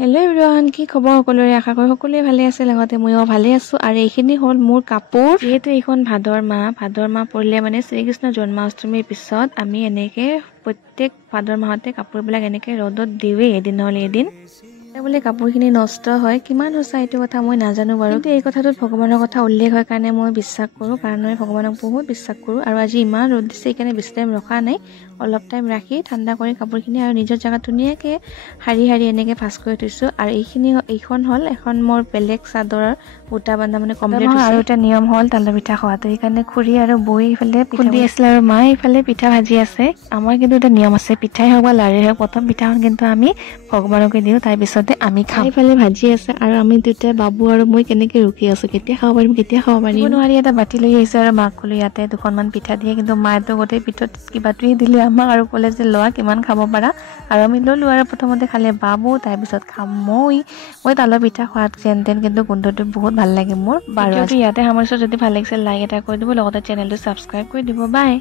Hello' everyone, কি খবৰ সকলোৰে? আশা কৰোঁ সকলোৱে ভালে আছে, লগতে ময়ো ভালে আছোঁ। আৰু এইখিনি হ'ল মোৰ কাপোৰ। যিহেতু এইখন ভাদৰ মাহ পৰিলে মানে শ্ৰীকৃষ্ণ জন্মাষ্টমীৰ পিছত আমি এনেকে প্ৰত্যেক ভাদৰ মাহতে কাপোৰবিলাক এনেকে ৰ'দত দিওঁৱেই, এদিন নহ'লে এদিন। বোলে কাপোৰখিনি নষ্ট হয়, কিমান সঁচা এইটো কথা মই নাজানো বাৰু, কিন্তু এই কথাটোত ভগৱানৰ কথা উল্লেখ হয় কাৰণে মই বিশ্বাস কৰোঁ, কাৰণ মই ভগৱানক বহুত বিশ্বাস কৰোঁ। আৰু আজি ইমান ৰ'দ দিছে, সেইকাৰণে বেছি টাইম ৰখা নাই, অলপ টাইম ৰাখি ঠাণ্ডা কৰি কাপোৰখিনি আৰু নিজৰ জেগাত ধুনীয়াকৈ শাৰী এনেকৈ ভাঁজ কৰি থৈছোঁ। আৰু এইখন হ'ল এখন মোৰ বেলেগ চাদৰৰ বুটা বান্ধা মানে কমপ্লিট হৈছে। আৰু এটা নিয়ম হ'ল তালৰ পিঠা খোৱাটো, সেইকাৰণে খুৰী আৰু বৌ ইফালে খুন্দি আছিলে আৰু মা ইফালে পিঠা ভাজি আছে। আমাৰ কিন্তু এটা নিয়ম আছে, পিঠাই হওক বা লাড়ুৱে হওক, প্ৰথম পিঠাখন কিন্তু আমি ভগৱানকে দিওঁ, তাৰপিছতে আমি খাওঁ। ইফালে ভাজি আছে আৰু আমি দুটাই বাবু আৰু মই কেনেকে ৰখি আছো, কেতিয়া খাব পাৰিম নোৱাৰি। এটা বাতি লৈ আহিছে আৰু মাক ক'লো ইয়াতে দুখনমান পিঠা দিয়ে, কিন্তু মায়েতো গোটেই পিঠত কিবাটোৱে দিলে আমাক আৰু ক'লে যে লোৱা কিমান খাব পাৰা। আৰু আমি ল'লো আৰু প্ৰথমতে খালে বাবু, তাৰপিছত খাম মই তালৰ পিঠা খোৱাত যেন কিন্তু গোন্ধটো বহুত ভাল লাগে মোৰ। বাৰু ইয়াতে সামৰিছোঁ, যদি ভাল লাগিছে লাইক এটা কৰি দিব, লগতে চেনেলটো ছাবস্ক্ৰাইব কৰি দিব। বাই।